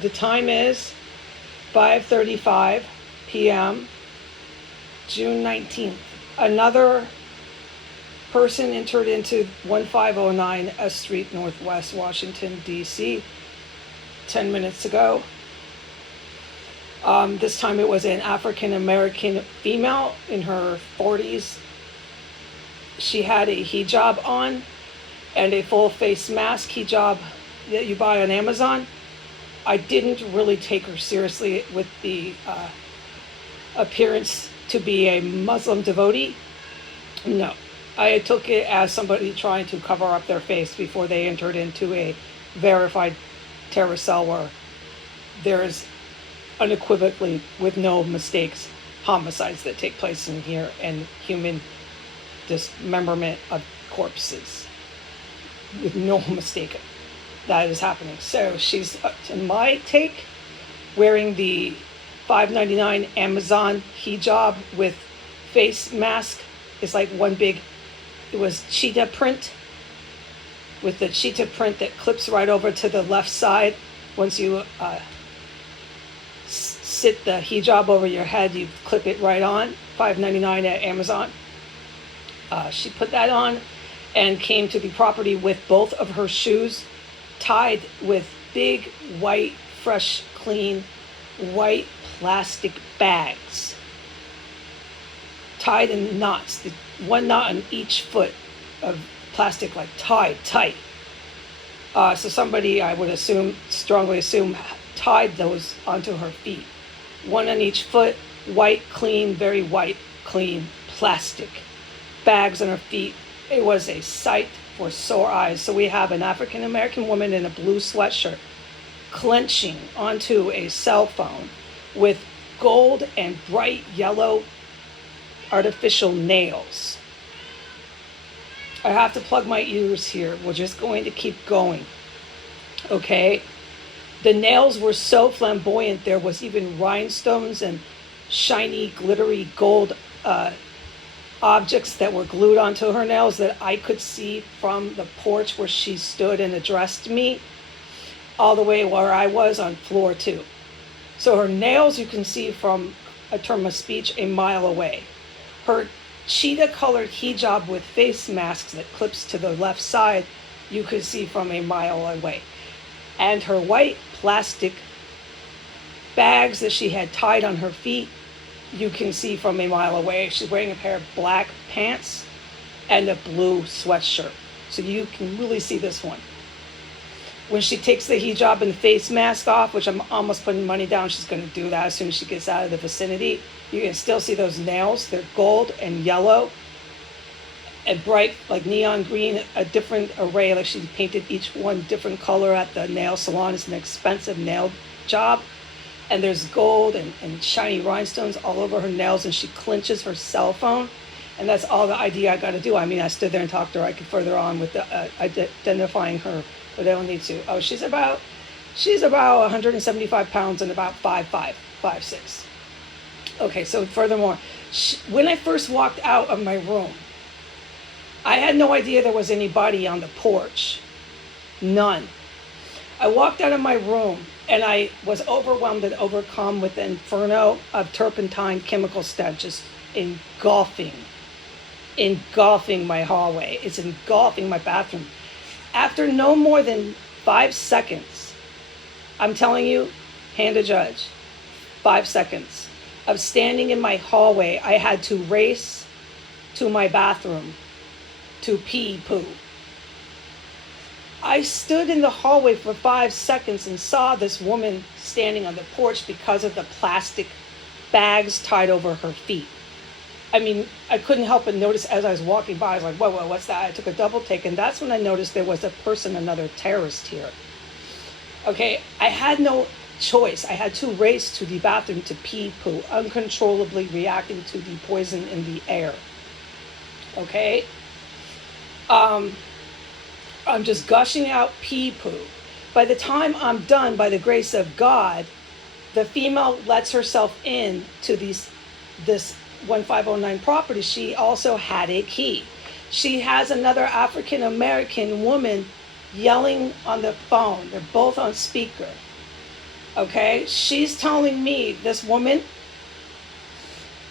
The time is 5:35 p.m., June 19th. Another person entered into 1509 S Street, Northwest Washington, D.C. 10 minutes ago. This time it was an African American female in her 40s. She had a hijab on and a full face mask hijab that you buy on Amazon. I didn't really take her seriously with the appearance to be a Muslim devotee. No, I took it as somebody trying to cover up their face before they entered into a verified terror cell where there's unequivocally, with no mistakes, homicides that take place in here and human dismemberment of corpses with no mistake that is happening. So she's, in my take, wearing the $5.99 Amazon hijab with face mask. It's like one big, it was cheetah print, with the cheetah print that clips right over to the left side. Once you sit the hijab over your head, you clip it right on. $5.99 at Amazon. She put that on and came to the property with both of her shoes tied with big, white, fresh, clean, white plastic bags. Tied in knots, one knot on each foot of plastic, like tied tight. So somebody, I would assume, strongly assume, tied those onto her feet. One on each foot, white, clean, very white, clean, plastic bags on her feet. It was a sight for sore eyes. So we have an African American woman in a blue sweatshirt clenching onto a cell phone with gold and bright yellow artificial nails. I have to plug my ears here. We're just going to keep going. Okay? The nails were so flamboyant, there was even rhinestones and shiny, glittery gold objects that were glued onto her nails that I could see from the porch where she stood and addressed me, all the way where I was on floor 2. So her nails you can see from a term of speech a mile away. Her cheetah-colored hijab with face masks that clips to the left side you could see from a mile away. And her white plastic bags that she had tied on her feet, you can see from a mile away. She's wearing a pair of black pants and a blue sweatshirt. So you can really see this one. When she takes the hijab and the face mask off, which I'm almost putting money down she's going to do that as soon as she gets out of the vicinity, you can still see those nails. They're gold and yellow and bright, like neon green, a different array, like she painted each one different color at the nail salon. It's an expensive nail job. And there's gold and shiny rhinestones all over her nails, and she clenches her cell phone. And that's all the ID I got to do. I mean, I stood there and talked to her. I could further on with the, identifying her, but I don't need to. Oh, she's about 175 pounds and about 5'5", 5'6". Okay, so furthermore, when I first walked out of my room, I had no idea there was anybody on the porch. None. I walked out of my room and I was overwhelmed and overcome with the inferno of turpentine chemical stench just engulfing my hallway. It's engulfing my bathroom. After no more than 5 seconds, I'm telling you, hand a judge, 5 seconds of standing in my hallway, I had to race to my bathroom to pee-poo. I stood in the hallway for 5 seconds and saw this woman standing on the porch because of the plastic bags tied over her feet. I mean, I couldn't help but notice as I was walking by, I was like, whoa, what's that? I took a double take, and that's when I noticed there was a person, another terrorist here. Okay, I had no choice. I had to race to the bathroom to pee-poo, uncontrollably reacting to the poison in the air. Okay? I'm just gushing out pee-poo. By the time I'm done, by the grace of God, the female lets herself in to this 1509 property. She also had a key. She has another African American woman yelling on the phone. They're both on speaker. Okay? She's telling me, this woman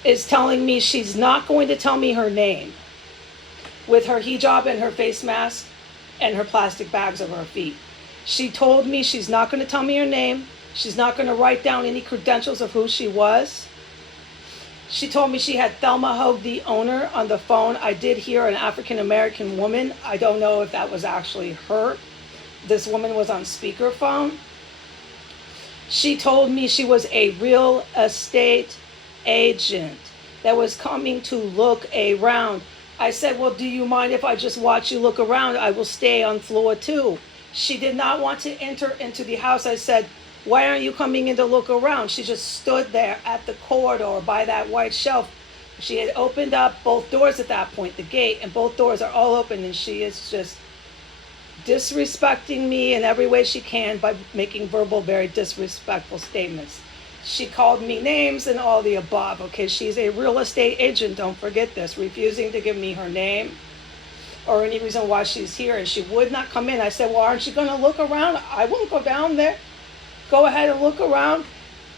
is telling me she's not going to tell me her name with her hijab and her face mask and her plastic bags over her feet. She told me she's not going to tell me her name. She's not going to write down any credentials of who she was. She told me she had Thelma Hogue, the owner, on the phone. I did hear an African American woman. I don't know if that was actually her. This woman was on speakerphone. She told me she was a real estate agent that was coming to look around. I said, well, do you mind if I just watch you look around? I will stay on floor 2. She did not want to enter into the house. I said, why aren't you coming in to look around? She just stood there at the corridor by that white shelf. She had opened up both doors at that point, the gate, and both doors are all open, and she is just disrespecting me in every way she can by making verbal, very disrespectful statements. She called me names and all the above. Okay, she's a real estate agent, don't forget this, refusing to give me her name or any reason why she's here, and she would not come in. I said, well, aren't you going to look around? I won't go down there. Go ahead and look around.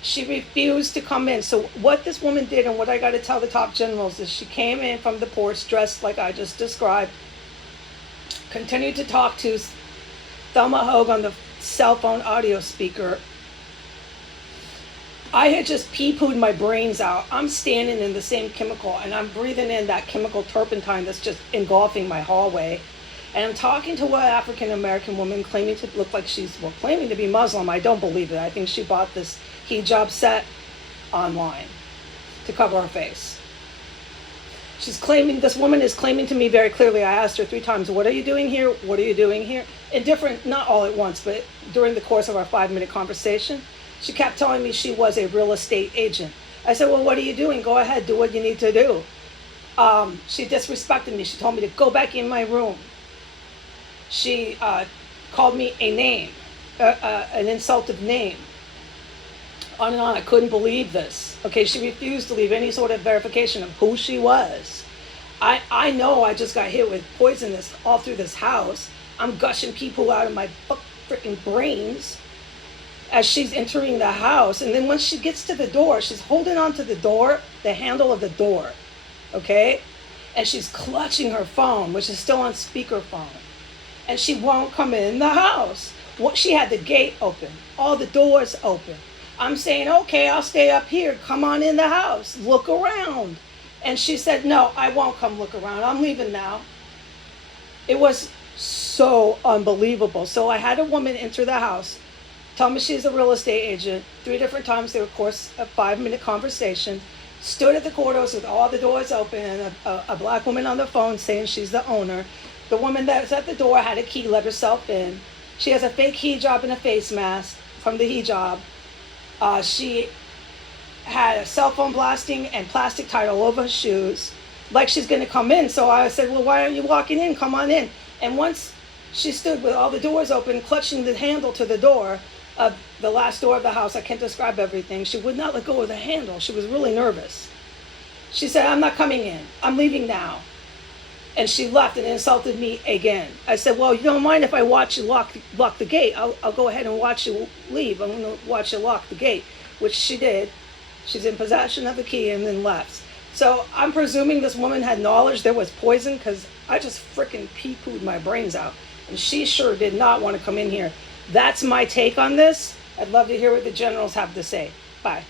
She refused to come in. So what this woman did, and what I got to tell the top generals, is she came in from the porch dressed like I just described, continued to talk to Thelma Hogue on the cell phone audio speaker. I had just pee-pooed my brains out. I'm standing in the same chemical, and I'm breathing in that chemical turpentine that's just engulfing my hallway. And I'm talking to an African-American woman claiming to look like claiming to be Muslim. I don't believe it. I think she bought this hijab set online to cover her face. This woman is claiming to me very clearly. I asked her 3 times, what are you doing here? What are you doing here? In different, not all at once, but during the course of our 5-minute conversation, she kept telling me she was a real estate agent. I said, well, what are you doing? Go ahead, do what you need to do. She disrespected me. She told me to go back in my room. She called me a name, an insultive name. On and on. I couldn't believe this. Okay, she refused to leave any sort of verification of who she was. I know I just got hit with poisonous all through this house. I'm gushing people out of my freaking brains as she's entering the house. And then when she gets to the door, she's holding on to the door, the handle of the door, okay? And she's clutching her phone, which is still on speakerphone. And she won't come in the house. She had the gate open, all the doors open. I'm saying, okay, I'll stay up here. Come on in the house. Look around. And she said, no, I won't come look around. I'm leaving now. It was so unbelievable. So I had a woman enter the house, tell me she's a real estate agent. 3 different times, there was, of course, a 5-minute conversation. Stood at the corridors with all the doors open, and a black woman on the phone saying she's the owner. The woman that was at the door had a key, let herself in. She has a fake hijab and a face mask from the hijab. She had a cell phone blasting and plastic tied all over her shoes, like she's going to come in. So I said, well, why aren't you walking in? Come on in. And once she stood with all the doors open, clutching the handle to the door of the last door of the house, I can't describe everything. She would not let go of the handle. She was really nervous. She said, I'm not coming in. I'm leaving now. And she left and insulted me again. I said, well, you don't mind if I watch you lock the gate? I'll go ahead and watch you leave. I'm going to watch you lock the gate, which she did. She's in possession of the key and then left. So I'm presuming this woman had knowledge there was poison, because I just freaking pee-pooed my brains out. And she sure did not want to come in here. That's my take on this. I'd love to hear what the generals have to say. Bye.